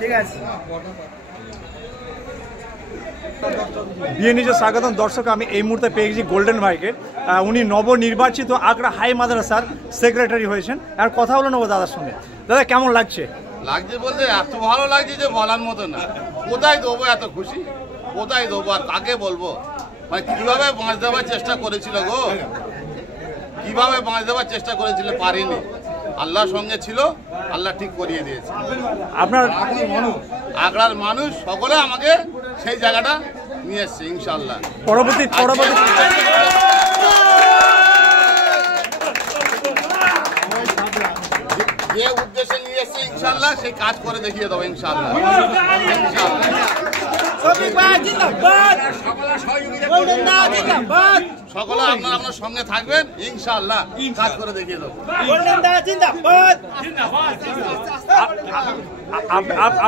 ঠিক আছে। বিএনএ স্বাগতম দর্শক, আমি এই মুহূর্তে পেয়ে গেছি গোল্ডেন ভাইকে। উনি নবনির্বাচিত আগ্রা হাই মাদ্রাসার সেক্রেটারি হয়েছেন। আর কথা বলে নেবো দাদার সঙ্গে। দাদা কেমন লাগছে? লাগছে বলতে এত ভালো লাগছে যে বলার মতো না। কোথায় দেবো এত খুশি, কোথায় দেবো আর কাকে বলবো? মানে কিভাবে বাঁচ দেওয়ার চেষ্টা করেছিল গো, কিভাবে বাঁচ দেওয়ার চেষ্টা করেছিল, পারিনি। আল্লাহর সঙ্গে ছিল, আল্লাহ ঠিক করিয়ে দিয়েছে। আপনার আগ্রার মানুষ সকলে আমাকে সেই জায়গাটা নিয়ে এসছে ইনশাল্লাহ। পরবর্তী যে উদ্দেশ্যে নিয়ে এসছে ইনশাল্লাহ সেই কাজ করে দেখিয়ে দেবো ইনশাল্লাহ। সকলে আপনার সঙ্গে থাকবেন ইনশাল্লাহ, কাজ করে দেখিয়ে দেবো।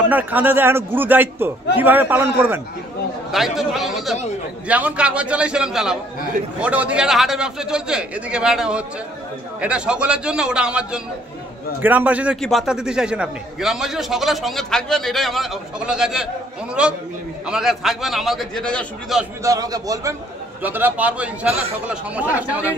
আপনার কাঁধে এখন গুরু দায়িত্ব কিভাবে পালন করবেন? দায়িত্ব পালন করতে যেমন কারবার চালাই সেরকম চালাবো। ওটা ওদিকে একটা হাটের ব্যবসা চলছে, এদিকে ভ্যাট হচ্ছে। এটা সকলের জন্য, ওটা আমার জন্য। গ্রামবাসীদের কি বার্তা দিতে চাইছেন আপনি? গ্রামবাসীরা সকলের সঙ্গে থাকবেন, এটাই আমার সকলের কাছে অনুরোধ। আমার কাছে থাকবেন, আমাকে যেটা যা সুবিধা অসুবিধা আমাকে বলবেন, যতটা পারবো ইনশাল্লাহ সকলের সমস্যার সমাধান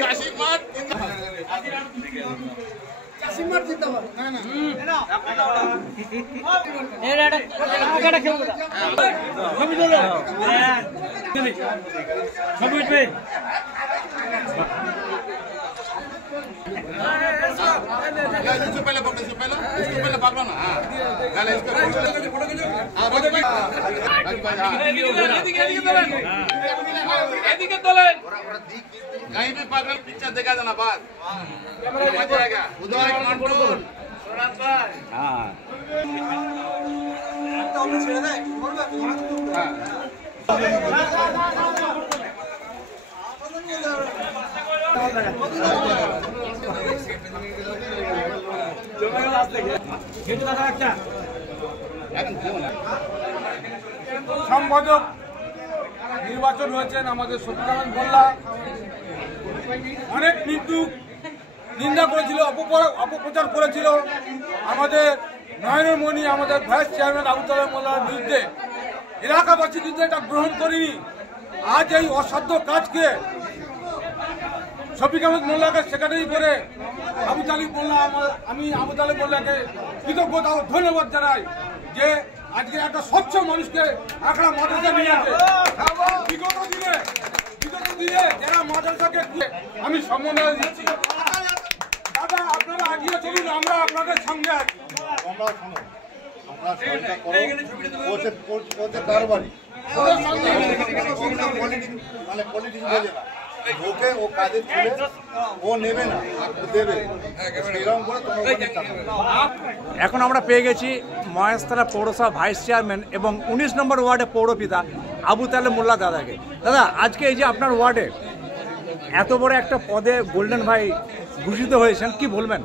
চাষি মাঠ इसको पहले पकड़ो, इसको पहले पकड़ो ना। हाँ पहले इसको कहीं भी पकड़, पिक्चर देखा जाना बस मजा आएगा। उधर कंट्रोल। हाँ সম্পাদক নির্বাচন হয়েছেন আমাদের সত্যনারায়ণ মোল্লা। অনেক নিন্দা করেছিল, অপপ্রচার করেছিল আমাদের নয়নের মণি, আমাদের ভাইস চেয়ারম্যান আবু তালেব মোল্লার বিরুদ্ধে। এলাকাবাসী কিন্তু এটা গ্রহণ করিনি। আজ এই অসাধ্য কাজকে শফিক আহমেদ মোল্লাকে সেক্রেটারি করে আবু তালেব মোল্লা, আমি আবু তালেব মোল্লাকে কৃতজ্ঞতা ও ধন্যবাদ জানাই যে আজকে একটা স্বচ্ছ মানুষকে আখড়া মাদ্রাসা নিয়ে আসে। বিগত দিনে যারা মাদ্রাসাকে আমি সম্মাননা দিচ্ছি। দাদা আপনারা আগিয়ে চলুন, আমরা আপনাদের সঙ্গে আছি। এখন আমরা পেয়ে গেছি মহেশতলা পৌরসভা ভাইস চেয়ারম্যান এবং 19 নম্বর ওয়ার্ডে পৌরপিতা আবু তালেব মোল্লা দাদাকে। দাদা আজকে এই যে আপনার ওয়ার্ডে এত বড় একটা পদে গোল্ডেন ভাই ভূষিত হয়েছেন, কি বলবেন?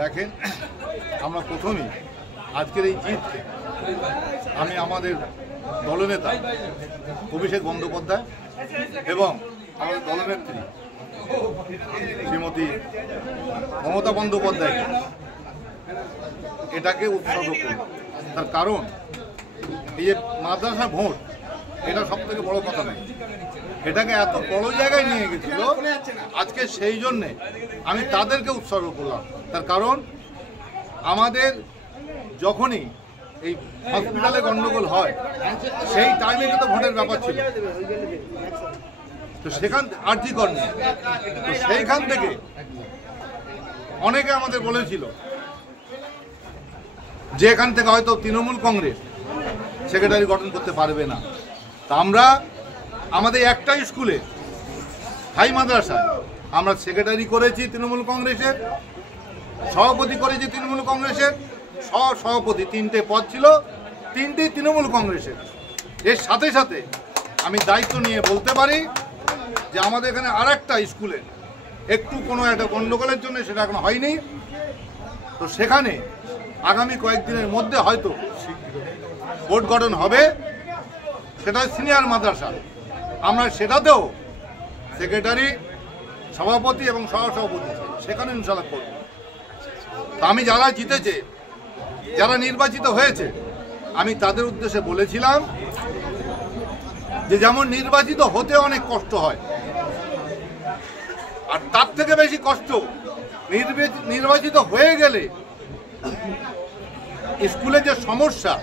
দেখেন, আমরা প্রথমেই আজকের এই জিতকে আমি আমাদের দলনেতা অভিষেক বন্দ্যোপাধ্যায় এবং আমাদের দলনেত্রী শ্রীমতী মমতা বন্দ্যোপাধ্যায় এটাকে উৎসর্গ করি। তার কারণ এই যে মাদ্রাসা ভোট, এটা সব থেকে বড় কথা নয়। এটাকে এত বড় জায়গায় নিয়ে গেছিল, আজকে সেই জন্যে আমি তাদেরকে উৎসর্গ করলাম। তার কারণ আমাদের যখনই এই হসপিটালে গন্ডগোল হয় সেই টাইমে কিন্তু ভোটের ব্যাপার ছিল, তো সেখান আর্থিকর নেই, তো সেইখান থেকে অনেকে আমাদের বলেছিল যে এখান থেকে হয়তো তৃণমূল কংগ্রেস সেক্রেটারি গঠন করতে পারবে না। তা আমরা আমাদের একটা স্কুলে হাই মাদ্রাসায় আমরা সেক্রেটারি করেছি তৃণমূল কংগ্রেসের, সভাপতি করেছি তৃণমূল কংগ্রেসের, সভাপতি 3টে পদ ছিল, 3টি তৃণমূল কংগ্রেসের। এর সাথে সাথে আমি দায়িত্ব নিয়ে বলতে পারি যে আমাদের এখানে আর একটা স্কুলে একটু কোনো একটা গণ্ডগোলের জন্য সেটা এখন হয়নি, তো সেখানে আগামী কয়েকদিনের মধ্যে হয়তো বোর্ড গঠন হবে, সেটা সিনিয়র মাদ্রাসা। আমরা সেটাতেও সেক্রেটারি, সভাপতি এবং সহসভাপতি সেখানে ইনশাআল্লাহ করব। তা আমি যারা জিতেছে, যারা নির্বাচিত হয়েছে, আমি তাদের উদ্দেশ্যে বলেছিলাম যে যেমন নির্বাচিত হতে অনেক কষ্ট হয়, আর তার থেকে বেশি কষ্ট নির্বাচিত হয়ে গেলে স্কুলে যে সমস্যা,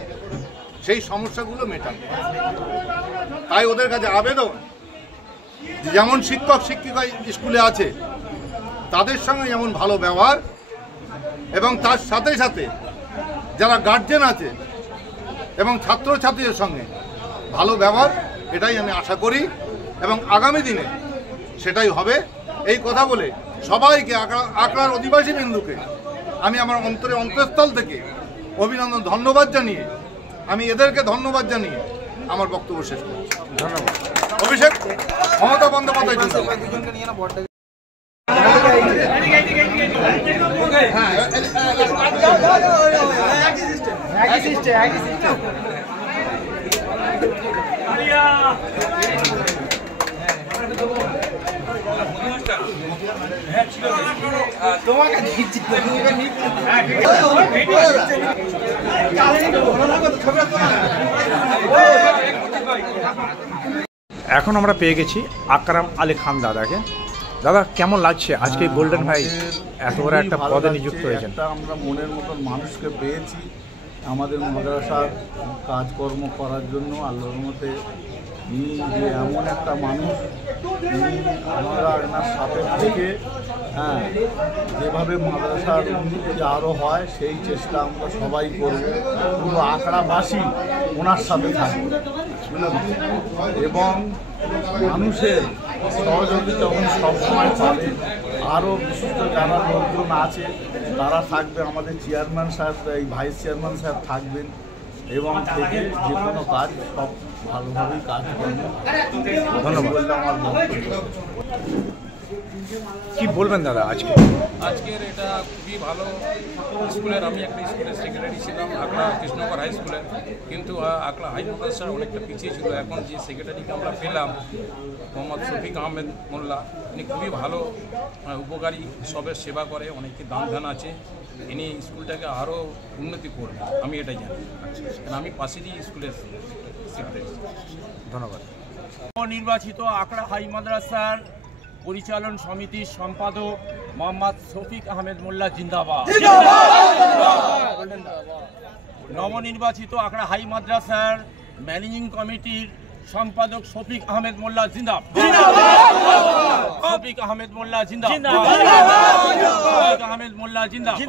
সেই সমস্যাগুলো মেটানো। তাই ওদের কাছে আবেদন, যেমন শিক্ষক শিক্ষিকা স্কুলে আছে তাদের সঙ্গে যেমন ভালো ব্যবহার, এবং তার সাথে সাথে যারা গার্জেন আছে এবং ছাত্রছাত্রীদের সঙ্গে ভালো ব্যবহার, এটাই আমি আশা করি এবং আগামী দিনে সেটাই হবে। এই কথা বলে সবাইকে, আকড়ার অধিবাসী বিন্দুকে আমি আমার অন্তঃস্থল থেকে অভিনন্দন, ধন্যবাদ জানিয়ে, আমি এদেরকে ধন্যবাদ জানিয়ে আমার বক্তব্য শেষ করছি। ধন্যবাদ। অভিষেক, মমতা বন্দ্যোপাধ্যায়। এখন আমরা পেয়ে গেছি আকরাম আলী খান দাদাকে। দাদা, কেমন লাগছে আজকে গোল্ডেন ভাই এত বড় একটা পদে নিযুক্ত হয়েছেন? আমরা মনের মতন মানুষকে পেয়েছি আমাদের মাদ্রাসার কাজকর্ম করার জন্য। আল্লাহর মতে ইনি যে এমন একটা মানুষ, আমরা এনার সাথে থেকে যেভাবে মাদ্রাসার উন্নতি আরও হয় সেই চেষ্টা আমরা সবাই করব। পুরো আকড়াবাসী ওনার সাথে থাকবে এবং মানুষের সহযোগিতা উনি সবসময় পাবে। আরও বিশিষ্ট যারা লোকজন আছে তারা থাকবে, আমাদের চেয়ারম্যান সাহেব, এই ভাইস চেয়ারম্যান সাহেব থাকবেন এবং থেকে যে কোনো কাজ সব ভালোভাবেই কাজ করবে। ধন্যবাদ বললে আমার বক্তব্য। কি বলবেন দাদা আজকের এটা খুবই ভালো স্কুলের। আমি একটা স্কুলের সেক্রেটারি ছিলাম, আকড়া কৃষ্ণনগর হাই স্কুলের, কিন্তু আকড়া হাই মাদ্রাসার অনেকটা পিছিয়ে ছিল। এখন যে সেক্রেটারিকে আমরা পেলাম, মোহাম্মদ শফিক আহমেদ মোল্লা, ইনি খুবই ভালো, উপকারী, সবের সেবা করে, অনেকে দান ধ্যান আছে। ইনি স্কুলটাকে আরও উন্নতি করবে, আমি এটাই জানি। আমি পাশেরই স্কুলের সেক্রেটারি। ধন্যবাদ। নির্বাচিত আকড়া হাই মাদ্রাসার পরিচালন সমিতির সম্পাদক মোহাম্মদ শফিক আহমেদ মোল্লা জিন্দাবাদ। নবনির্বাচিত আকড়া হাই মাদ্রাসার ম্যানেজিং কমিটির সম্পাদক শফিক আহমেদ মোল্লা জিন্দাবাদ। শফিক আহমেদ মোল্লা জিন্দাবাদ। শফিক আহমেদ মোল্লা জিন্দাবাদ।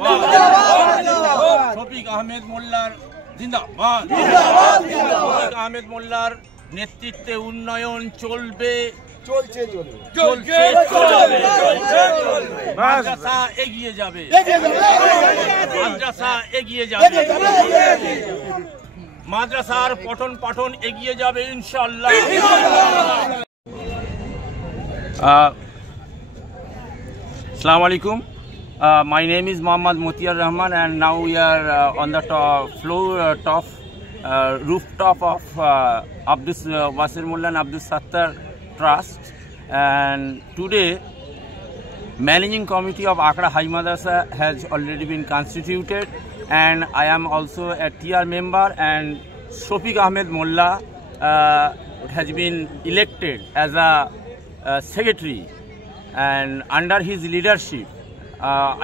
শফিক আহমেদ মোল্লার জিন্দাবাদ। শফিক আহমেদ মোল্লার নেতৃত্বে উন্নয়ন চলবে, মাদ্রাসা এগিয়ে যাবে, মাদ্রাসা এগিয়ে যাবে, মাদ্রাসার পঠন পাঠন এগিয়ে যাবে ইনশাআল্লাহ। Assalamu alaikum. My name is Muhammad Motiyar Rahman, and now we are on the rooftop of Abdus Wasir Mullah and Abdus Sattar Trust, and today managing committee of Akra High Madrasa has already been constituted, and I am also a TR member, and Shofik Ahmed Mullah has been elected as a secretary, and under his leadership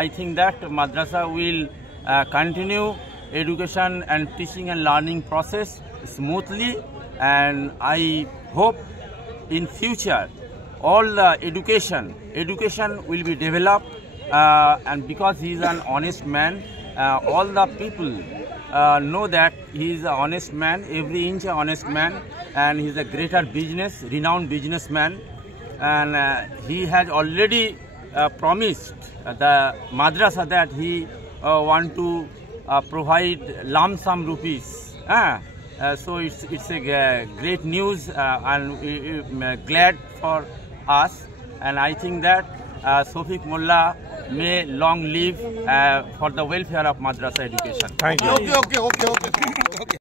I think that madrasa will continue education and teaching and learning process smoothly, and I hope in future all the education will be developed, and because he is an honest man, all the people know that he is an honest man, every inch an honest man, and he is a greater renowned businessman, and he has already promised the madrasa that he want to provide lump sum rupees. So it's a great news, and glad for us, and I think that Shofik Mullah may long live for the welfare of madrasa education. Thank you. Okay okay okay okay